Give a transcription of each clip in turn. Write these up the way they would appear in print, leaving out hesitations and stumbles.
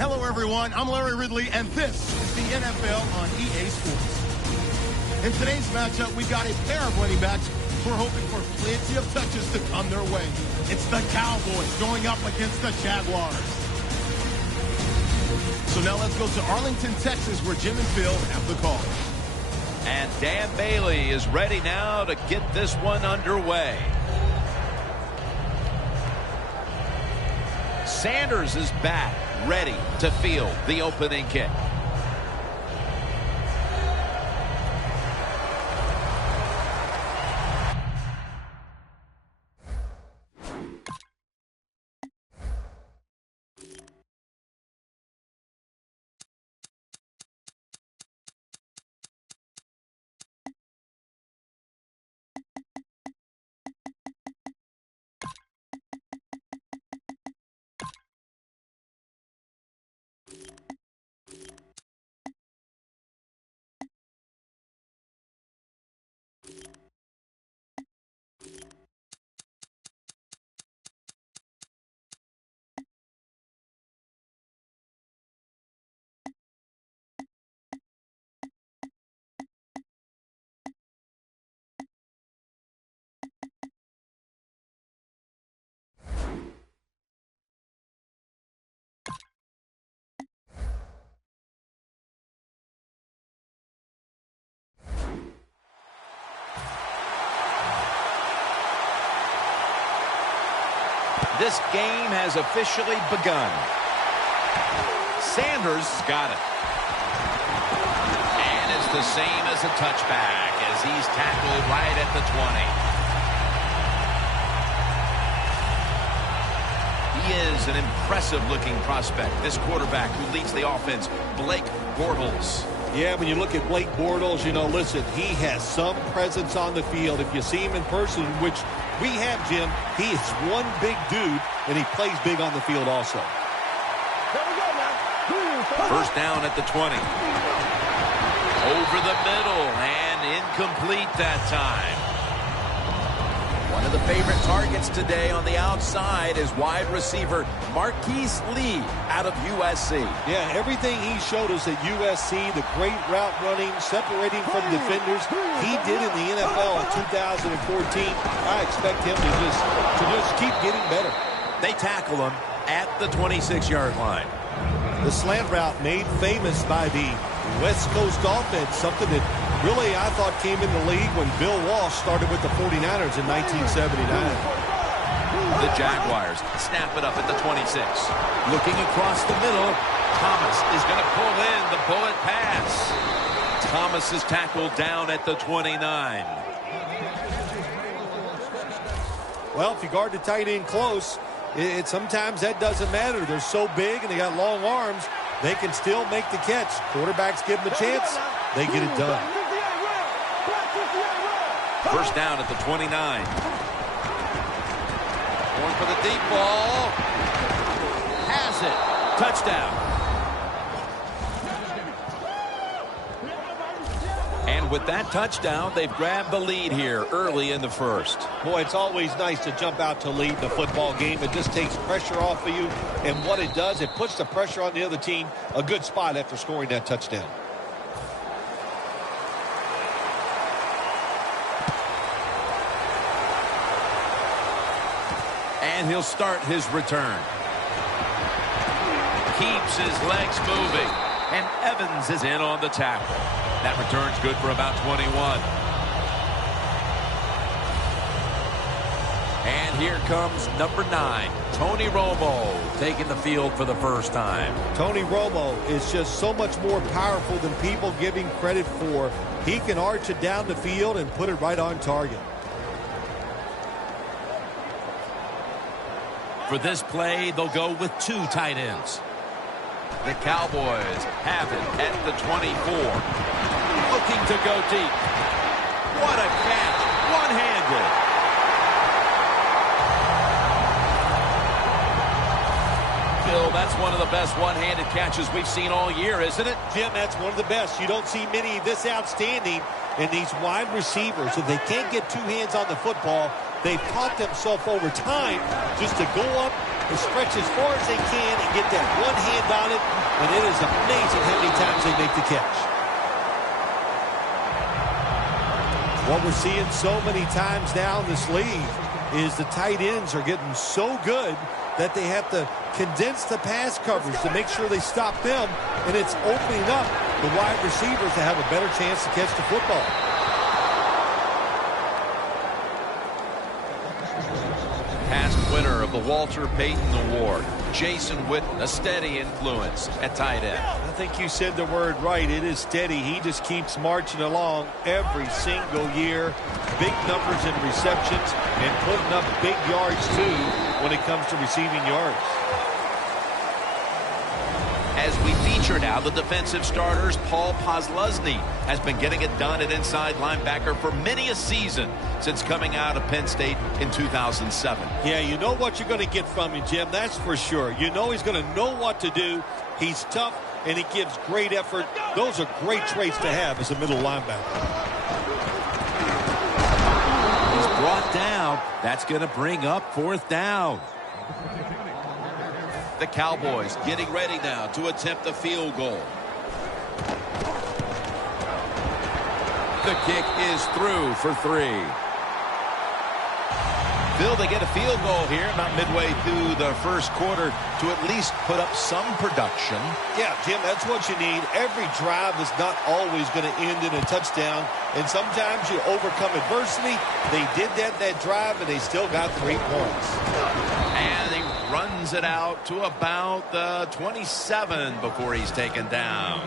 Hello, everyone. I'm Larry Ridley, and this is the NFL on EA Sports. In today's matchup, we got a pair of running backs who are hoping for plenty of touches to come their way. It's the Cowboys going up against the Jaguars. So now let's go to Arlington, Texas, where Jim and Phil have the call. And Dan Bailey is ready now to get this one underway. Sanders is back, ready to field the opening kick. This game has officially begun. Sanders got it. And it's the same as a touchback as he's tackled right at the 20. He is an impressive-looking prospect. This quarterback who leads the offense, Blake Bortles. Yeah, when you look at Blake Bortles, you know, listen, he has some presence on the field. If you see him in person, which we have, Jim, he is one big dude, and he plays big on the field also. First down at the 20. Over the middle, and incomplete that time. One of the favorite targets today on the outside is wide receiver Marquise Lee out of USC. Yeah, everything he showed us at USC, the great route running, separating from defenders, he did in the NFL in 2014. I expect him to just keep getting better. They tackle him at the 26-yard line. The slant route made famous by the West Coast offense, something that really I thought came in the league when Bill Walsh started with the 49ers in 1979. The Jaguars snap it up at the 26. Looking across the middle, Thomas is going to pull in the bullet pass. Thomas is tackled down at the 29. Well, if you guard the tight end close, sometimes that doesn't matter. They're so big and they got long arms, they can still make the catch. Quarterbacks give them a chance, they get it done. First down at the 29. Going for the deep ball. Has it. Touchdown. And with that touchdown, they've grabbed the lead here early in the first. Boy, it's always nice to jump out to lead the football game. It just takes pressure off of you. And what it does, it puts the pressure on the other team. A good spot after scoring that touchdown. And he'll start his return. Keeps his legs moving. And Evans is in on the tackle. That return's good for about 21. And here comes number 9, Tony Romo, taking the field for the first time. Tony Romo is just so much more powerful than people give him credit for. He can arch it down the field and put it right on target. For this play, they'll go with 2 tight ends. The Cowboys have it at the 24. Looking to go deep. What a catch. One-handed. Bill, that's one of the best one-handed catches we've seen all year, isn't it? Jim, that's one of the best. You don't see many this outstanding. And these wide receivers, if they can't get 2 hands on the football, they've taught themselves over time just to go up, to stretch as far as they can and get that one hand on it, and it is amazing how many times they make the catch. What we're seeing so many times now in this league is the tight ends are getting so good that they have to condense the pass coverage to make sure they stop them, and it's opening up the wide receivers to have a better chance to catch the football. Past winner of the Walter Payton Award, Jason Witten, a steady influence at tight end. I think you said the word right. It is steady. He just keeps marching along every single year. Big numbers in receptions and putting up big yards, too, when it comes to receiving yards. As we feature now, the defensive starters, Paul Posluszny has been getting it done at inside linebacker for many a season since coming out of Penn State in 2007. Yeah, you know what you're going to get from him, Jim. That's for sure. You know he's going to know what to do. He's tough, and he gives great effort. Those are great traits to have as a middle linebacker. He's brought down. That's going to bring up fourth down. The Cowboys getting ready now to attempt a field goal. The kick is through for 3. Will they get a field goal here about midway through the first quarter to at least put up some production? Yeah, Jim, that's what you need. Every drive is not always going to end in a touchdown, and sometimes you overcome adversity. They did that drive, and they still got 3 points. And he runs it out to about the 27 before he's taken down.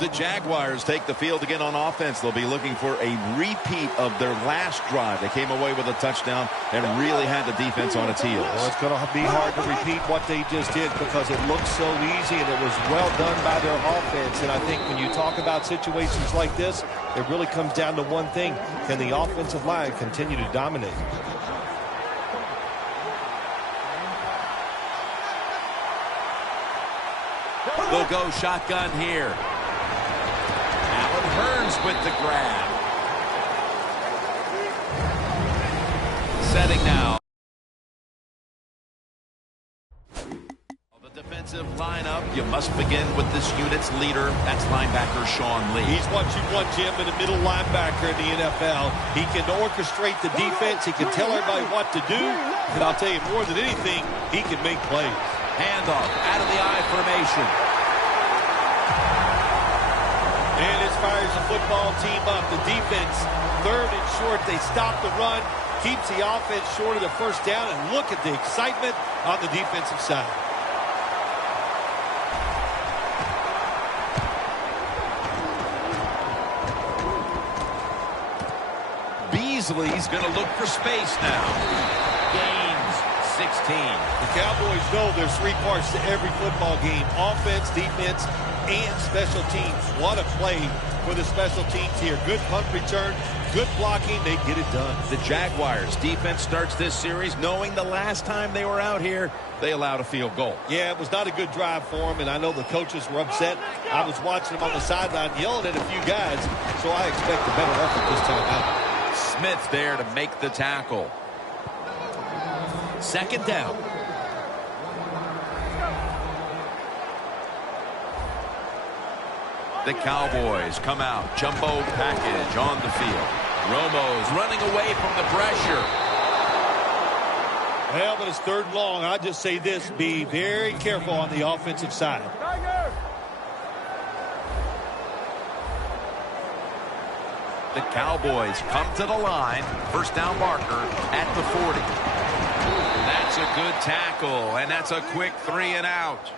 The Jaguars take the field again on offense. They'll be looking for a repeat of their last drive. They came away with a touchdown and really had the defense on its heels. Well, it's going to be hard to repeat what they just did because it looked so easy and it was well done by their offense. And I think when you talk about situations like this, it really comes down to one thing. Can the offensive line continue to dominate? They'll go shotgun here. Allen Hurns with the grab. Setting now. The defensive lineup, you must begin with this unit's leader. That's linebacker Sean Lee. He's what you want, Jim, in a middle linebacker in the NFL. He can orchestrate the defense. He can tell everybody what to do. And I'll tell you, more than anything, he can make plays. Handoff out of the I formation. And this fires the football team up. The defense, 3rd and short. They stop the run, keeps the offense short of the first down, and look at the excitement on the defensive side. Beasley's going to look for space now. Gains 16. The Cowboys know there's 3 parts to every football game: offense, defense, and special teams. What a play for the special teams here. Good punt return, good blocking. They get it done. The Jaguars defense starts this series knowing the last time they were out here, they allowed a field goal. Yeah, it was not a good drive for them, and I know the coaches were upset. I was watching them on the sideline yelling at a few guys, so I expect a better effort this time out. Smith there to make the tackle. 2nd down. The Cowboys come out. Jumbo package on the field. Romo's running away from the pressure. Well, but it's 3rd and long. I'll just say this: be very careful on the offensive side. The Cowboys come to the line. 1st down marker at the 40. That's a good tackle, and that's a quick 3 and out.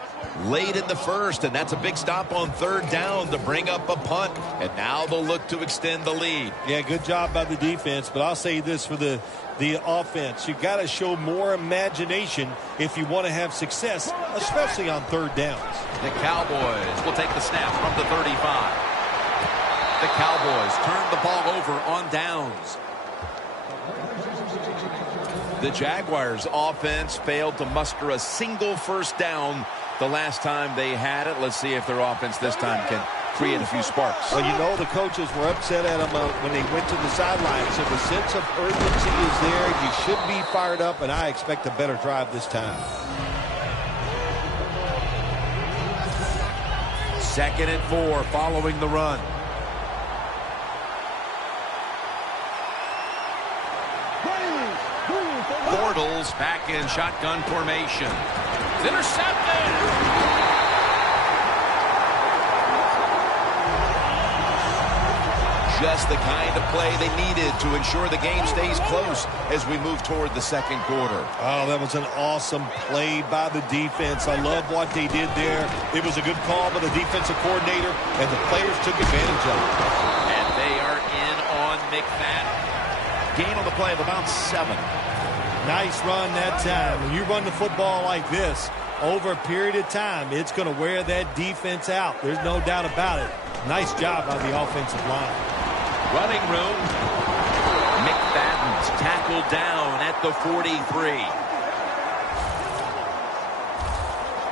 Late in the 1st, and that's a big stop on 3rd down to bring up a punt. And now they'll look to extend the lead. Yeah, good job by the defense, but I'll say this for the offense. You've got to show more imagination if you want to have success, especially on 3rd downs. The Cowboys will take the snap from the 35. The Cowboys turn the ball over on downs. The Jaguars offense failed to muster a single 1st down the last time they had it. Let's see if their offense this time can create a few sparks. Well, you know the coaches were upset at him when they went to the sideline. So the sense of urgency is there. You should be fired up, and I expect a better drive this time. 2nd and 4 following the run. Bortles back in shotgun formation. It's intercepted. Just the kind of play they needed to ensure the game stays close as we move toward the 2nd quarter. Oh, that was an awesome play by the defense. I love what they did there. It was a good call by the defensive coordinator, and the players took advantage of it. And they are in on McFadden. Gain on the play of about 7. Nice run that time. When you run the football like this, over a period of time, it's going to wear that defense out. There's no doubt about it. Nice job by the offensive line. Running room. McFadden's tackled down at the 43.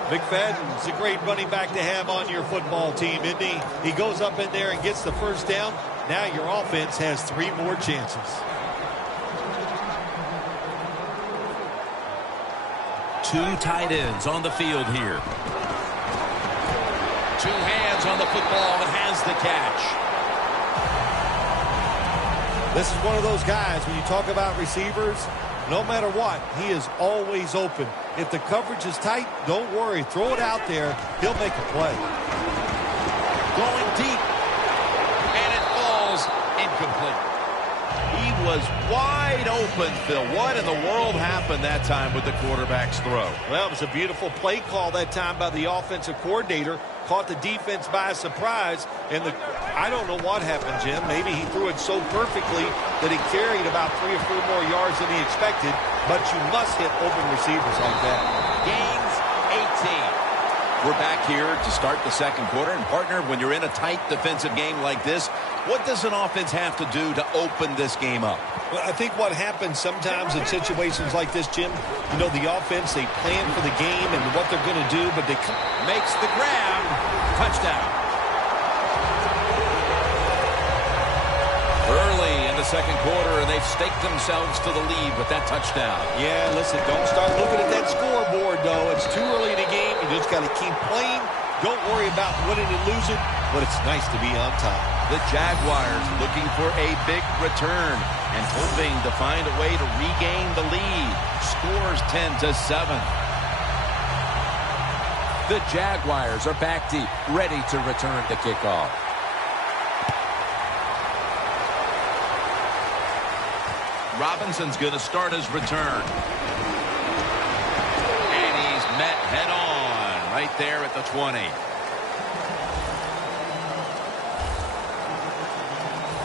McFadden's a great running back to have on your football team, isn't he? He goes up in there and gets the first down. Now your offense has 3 more chances. 2 tight ends on the field here. 2 hands on the football and has the catch. This is one of those guys, when you talk about receivers, no matter what, he is always open. If the coverage is tight, don't worry. Throw it out there. He'll make a play. Going deep. And it falls incomplete. He was wide open, Phil. What in the world happened that time with the quarterback's throw? Well, it was a beautiful play call that time by the offensive coordinator. Caught the defense by surprise, and I don't know what happened, Jim. Maybe he threw it so perfectly that he carried about 3 or 4 more yards than he expected, but you must hit open receivers like that. Gains 18. We're back here to start the 2nd quarter, and partner, when you're in a tight defensive game like this, what does an offense have to do to open this game up? Well, I think what happens sometimes in situations like this, Jim, you know, the offense, they plan for the game and what they're going to do, but they makes the grab. Touchdown. Early in the 2nd quarter, and they've staked themselves to the lead with that touchdown. Yeah, listen, don't start looking at that scoreboard, though. It's too early in the game. You just got to keep playing. Don't worry about winning and losing, but it's nice to be on top. The Jaguars looking for a big return and hoping to find a way to regain the lead. Scores 10-7. The Jaguars are back deep, ready to return the kickoff. Robinson's going to start his return. And he's met head-on right there at the 20.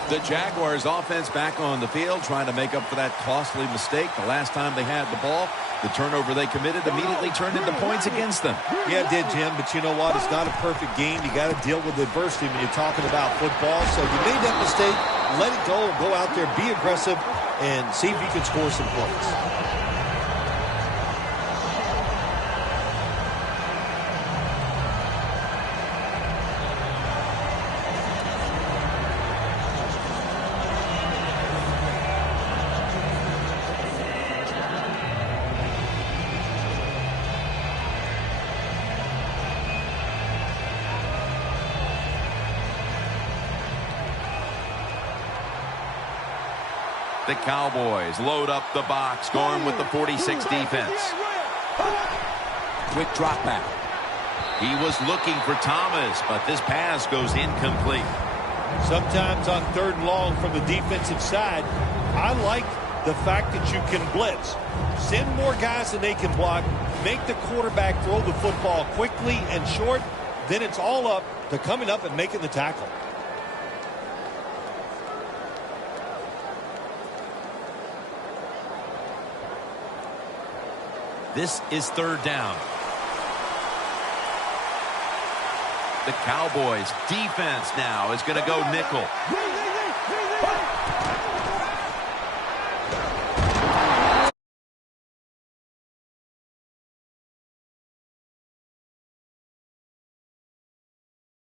The Jaguars offense back on the field trying to make up for that costly mistake. The last time they had the ball, the turnover they committed immediately turned into points against them. Yeah, it did, Jim, but you know what? It's not a perfect game. You got to deal with adversity when you're talking about football. So you made that mistake, let it go, go out there, be aggressive, and see if you can score some points. The Cowboys load up the box, going with the 46 defense. Quick drop back. He was looking for Thomas, but this pass goes incomplete. Sometimes on 3rd and long from the defensive side, I like the fact that you can blitz. Send more guys than they can block. Make the quarterback throw the football quickly and short. Then it's all up to coming up and making the tackle. This is 3rd down. The Cowboys defense now is going to go nickel.